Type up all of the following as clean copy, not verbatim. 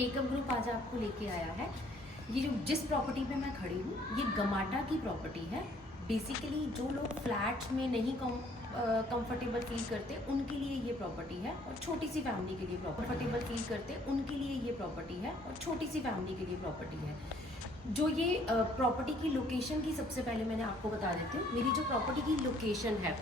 एकम group आज आपको लेके आया है। ये जो जिस प्रॉपर्टी पे मैं खड़ी हूँ ये गमाटा की प्रॉपर्टी है। बेसिकली जो लोग फ्लैट्स में नहीं कंफर्टेबल फील करते उनके लिए ये प्रॉपर्टी है, और छोटी सी फैमिली के लिए कंफर्टेबल फील करते उनके लिए ये प्रॉपर्टी है, और छोटी सी फैमिली के लिए प्रॉपर्टी है। जो ये प्रॉपर्टी की लोकेशन की सबसे पहले मैंने आपको बता देती हूँ। मेरी जो प्रॉपर्टी की लोकेशन है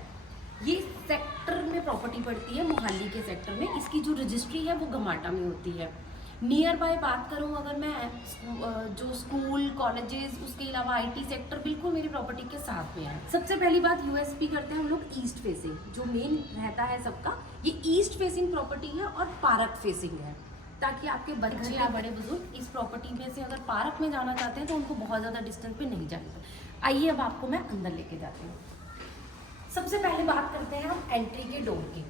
ये सेक्टर में प्रॉपर्टी पड़ती है, मोहाली के सेक्टर में। इसकी जो रजिस्ट्री है वो गमाटा में होती है। नियर बाय बात करूँ अगर मैं, जो स्कूल कॉलेजेस उसके अलावा आईटी सेक्टर बिल्कुल मेरी प्रॉपर्टी के साथ में है। सबसे पहली बात यूएसपी करते हैं हम लोग ईस्ट फेसिंग, जो मेन रहता है सबका। ये ईस्ट फेसिंग प्रॉपर्टी है और पार्क फेसिंग है, ताकि आपके बच्चे या बड़े बुजुर्ग इस प्रॉपर्टी में से अगर पार्क में जाना चाहते हैं तो उनको बहुत ज़्यादा डिस्टेंस पे नहीं जाना। आइए अब आपको मैं अंदर लेके जाती हूँ। सबसे पहले बात करते हैं हम एंट्री के डोर की।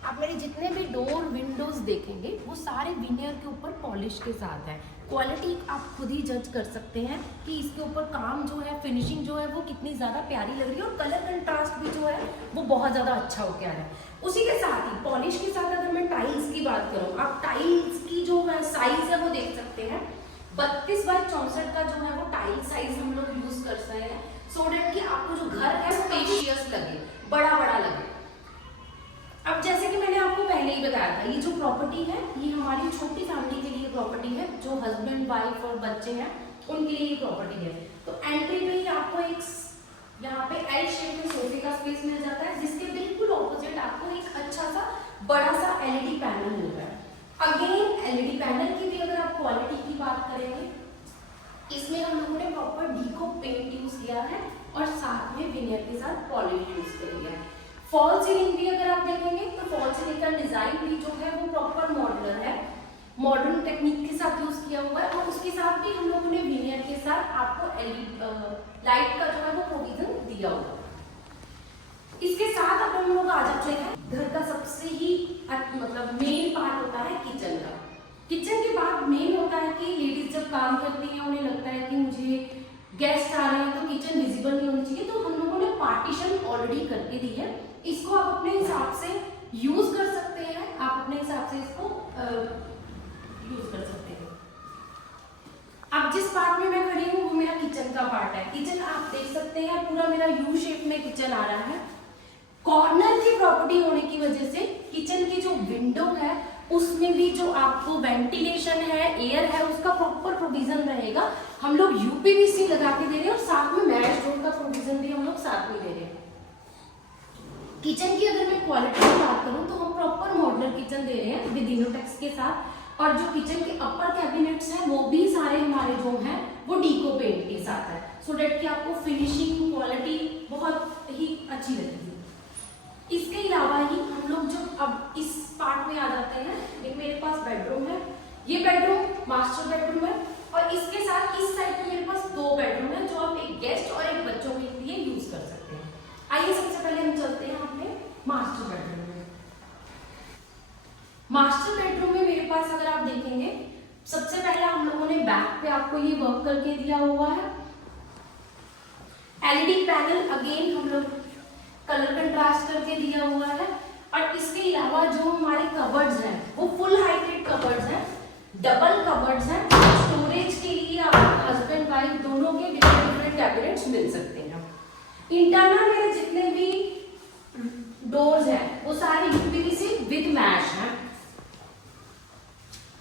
आप मेरे जितने भी डोर विंडोज देखेंगे वो सारे विनियर के ऊपर पॉलिश के साथ है। क्वालिटी आप खुद ही जज कर सकते हैं कि इसके ऊपर काम जो है, फिनिशिंग जो है वो कितनी ज़्यादा प्यारी लग रही है, और कलर कंट्रास्ट भी जो है वो बहुत ज़्यादा अच्छा होकर आ रहा है। उसी के साथ ही पॉलिश के साथ अगर मैं टाइल्स की बात करूँ, आप टाइल्स की जो है साइज है वो देख सकते हैं। 32 बाई 64 का जो है वो टाइल साइज हम लोग यूज कर सकते हैं, सो डेट कि आपको जो घर है स्पेशियस लगे, बड़ा बड़ा लगे। अब जैसे कि मैंने आपको पहले ही बताया था, ये जो प्रॉपर्टी है ये हमारी छोटी फैमिली के लिए प्रॉपर्टी है। जो हस्बैंड वाइफ और बच्चे हैं उनके लिए ये प्रॉपर्टी है। तो एंट्री पे ही आपको एक यहाँ पे एल शेप में सोफे का स्पेस मिल जाता है, जिसके बिल्कुल ऑपोजिट आपको एक अच्छा सा बड़ा सा एलईडी पैनल मिल रहा है। अगेन एलईडी पैनल की भी अगर आप क्वालिटी की बात करेंगे, इसमें हम लोगों ने प्रॉपर डीको पेंट यूज किया है और साथ में विनियर के साथ पॉलिश यूज कर लिया है। फॉल सीलिंग भी अगर आप देखेंगे तो फॉल सीलिंग का डिजाइन भी जो है वो प्रॉपर मॉडलर है, मॉडर्न टेक्निक के साथ यूज किया हुआ है। और उसके साथ भी हम लोगों ने विनियर के साथ आपको लाइट का जो है वो प्रोविजन दिया हुआ है। इसके साथ अब हम लोग आ जाते हैं घर का सबसे ही मतलब मेन पार्ट होता है किचन का। किचन के बाद मेन होता है कि लेडीज जब काम करती हैं उन्हें लगता है कि मुझे गेस्ट आ रहे हैं तो किचन विजिबल नहीं होनी चाहिए, तो हम लोगों ने पार्टीशन ऑलरेडी करके दी है। इसको आप अपने हिसाब से यूज कर सकते हैं, आप अपने हिसाब से इसको यूज कर सकते हैं। अब जिस पार्ट में मैं खड़ी हूँ वो मेरा किचन का पार्ट है। किचन आप देख सकते हैं पूरा मेरा यू शेप में किचन आ रहा है। कॉर्नर की प्रॉपर्टी होने की वजह से किचन की जो विंडो है उसमें भी जो आपको वेंटिलेशन है, एयर है, उसका प्रॉपर प्रोविजन रहेगा। हम लोग यूपीवीसी लगा के दे रहे हैं और साथ में मैश डोर का प्रोविजन भी हम लोग साथ में दे रहे हैं। किचन की अगर मैं क्वालिटी की बात करूं तो हम प्रॉपर मॉडलर किचन दे रहे हैं विद इनोटेक्स के साथ, और जो किचन के अपर कैबिनेट्स हैं वो भी सारे हमारे जो हैं वो डीको पेंट के साथ है, सो डेट कि आपको फिनिशिंग क्वालिटी बहुत ही अच्छी लगेगी। इसके अलावा ही हम लोग जब अब इस पार्ट में आ जाते हैं, एक मेरे पास बेडरूम है, ये बेडरूम मास्टर बेडरूम है, और इसके साथ इस साइड पे मेरे पास 2 बेडरूम है जो आप एक गेस्ट और एक बच्चों के लिए यूज कर सकते हैं। आइए सबसे पहले हम चलते हैं अपने मास्टर बेडरूम में। मास्टर बेडरूम में मेरे पास अगर आप देखेंगे, सबसे पहले हम लोगों ने बैक पे आपको ये वर्क करके दिया हुआ है। एलईडी पैनल अगेन हम लोग कलर कंट्रास्ट करके दिया हुआ है, और इसके अलावा जो हमारे कबर्ड्स हैं वो फुल हाइटेड कबर्ड्स हैं, डबल कबर्ड्स हैं। स्टोरेज के लिए आप हस्बैंड वाइफ दोनों के डिफरेंट कैबिनेट्स मिल सकते हैं। इंटरनल मेरे जितने भी डोर्स हैं वो सारे यूपीवीसी विद मैश हैं,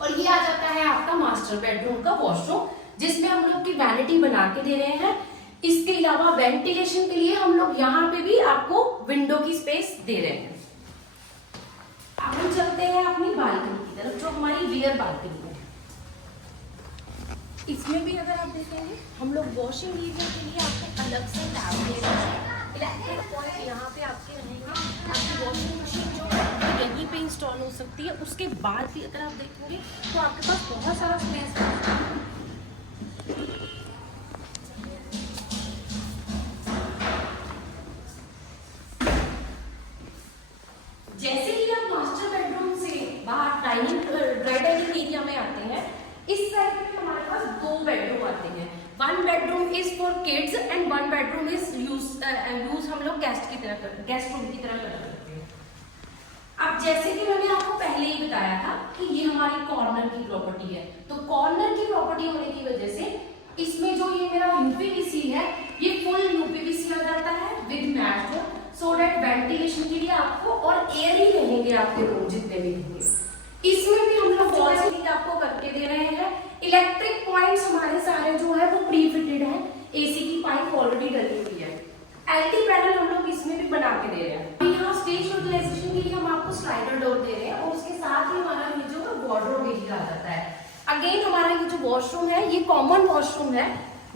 और ये आ जाता है आपका मास्टर बेडरूम का वॉशरूम, जिसमें हम लोग की वैनिटी बना के दे रहे हैं। इसके अलावा वेंटिलेशन के लिए हम लोग यहाँ पे भी आपको विंडो की स्पेस दे रहे हैं। अब हम चलते हैं अपनी बालकनी की तरफ, जो हमारी रियर बालकनी है। इसमें भी अगर आप देखेंगे हम लोग वॉशिंग एरिया के लिए आपको अलग से टैब दे रहे हैं। इलेक्ट्रिक पॉइंट यहाँ पे आपके रहेंगे, आपकी वॉशिंग मशीन जो है यहीं पे इंस्टॉल हो सकती है। उसके बाद भी अगर आप देखेंगे तो आपके पास बहुत सारा स्पेस है। जैसे ही आप मास्टर बेडरूम से बाहर ड्राई डाइनिंग एरिया में आते हैं, इस साइड में हमारे पास 2 बेडरूम आते हैं। 1 bedroom is for kids and 1 bedroom is use हम लोग गेस्ट रूम की तरह कर सकते हैं। अब जैसे कि मैंने आपको पहले ही बताया था कि ये हमारी कॉर्नर की प्रॉपर्टी है, तो कॉर्नर की प्रॉपर्टी होने की वजह से इसमें जो ये मेरा यूपीवीसी है ये फुल यूपीवीसी आ जाता है with mat door, so that ventilation के लिए आपको और एयर ही रहेंगे आपके रूम जितने भी होंगे। इसमें भी हम लोग वॉल सीलिंग आपको करके दे रहे हैं। इलेक्ट्रिक पॉइंट्स हमारे सारे जो है वो प्री फिटेड है, एसी की पाइप ऑलरेडी डली हुई है। एलटी पैनल हम लोग इसमें भी बना के दे रहे हैं। यहाँ स्पेस यूटिलाइजेशन के लिए हम आपको स्लाइडर डोर दे रहे हैं और उसके साथ ही हमारा ये जो वार्डरोब एरिया आ जाता है। अगेन हमारा ये जो वॉशरूम है ये कॉमन वॉशरूम है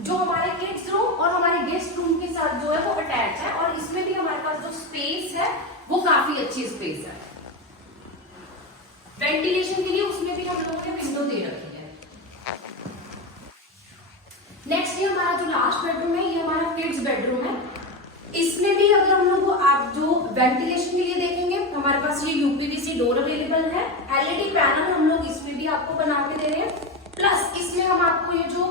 जो हमारे किड्स रूम और हमारे गेस्ट रूम के साथ जो है वो अटैच है, और इसमें भी हमारे पास जो स्पेस है वो काफी अच्छी स्पेस है। वेंटिलेशन के लिए उसमें भी हम लोगों ने विंडो दे रखी है। नेक्स्ट ये हमारा जो लास्ट बेडरूम है ये हमारा किड्स बेडरूम है। इसमें भी अगर हम लोग आप जो वेंटिलेशन के लिए देखेंगे हमारे पास ये यूपीवीसी डोर अवेलेबल है। एलईडी पैनल हम लोग इसमें भी आपको बना के दे रहे हैं, प्लस इसमें हम आपको ये जो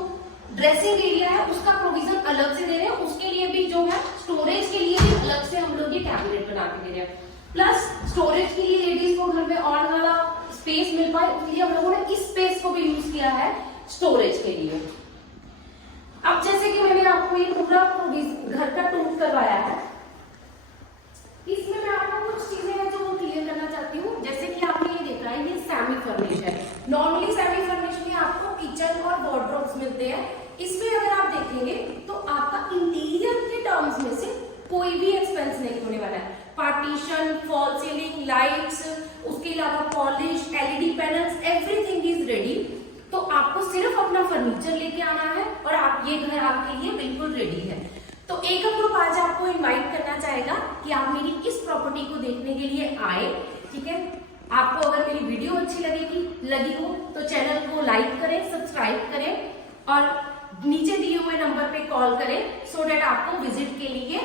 ड्रेसिंग एरिया है उसका प्रोविजन अलग से दे रहे हैं। उसके लिए भी जो है स्टोरेज के लिए भी अलग से हम लोग ये कैबिनेट बना के दे रहे हैं, प्लस स्टोरेज के लिए लेडीज को घर में और ज्यादा स्पेस मिल पाए उसके लिए हम लोगों ने इस स्पेस को भी यूज किया है स्टोरेज के लिए। अब जैसे कि मैंने आपको ये पूरा घर का टूर करवाया है, इसमें मैं आपको कुछ चीजें हैं जो क्लियर करना चाहती हूँ। जैसे कि आपने ये देखा है ये सेमी फर्निश है। नॉर्मली सेमी फर्निश में आपको किचन और वार्डरोब्स मिलते हैं। इसमें अगर आप देखेंगे तो आपका इंटीरियर के टर्म्स में से कोई भी एक्सपेंस नहीं होने वाला है। पार्टीशन, फॉल सीलिंग, लाइट्स, उसके अलावा polish, LED panels, everything is ready. तो आपको सिर्फ अपना फर्नीचर लेके आना है और आप ये घर आपके लिए बिल्कुल रेडी है। तो एक ग्रुप आज आपको इनवाइट करना चाहेगा कि आप मेरी इस प्रॉपर्टी को देखने के लिए आए, ठीक है। आपको अगर मेरी वीडियो अच्छी लगी हो तो चैनल को लाइक करें, सब्सक्राइब करें और नीचे दिए हुए नंबर पे कॉल करें, सो डेट आपको विजिट के लिए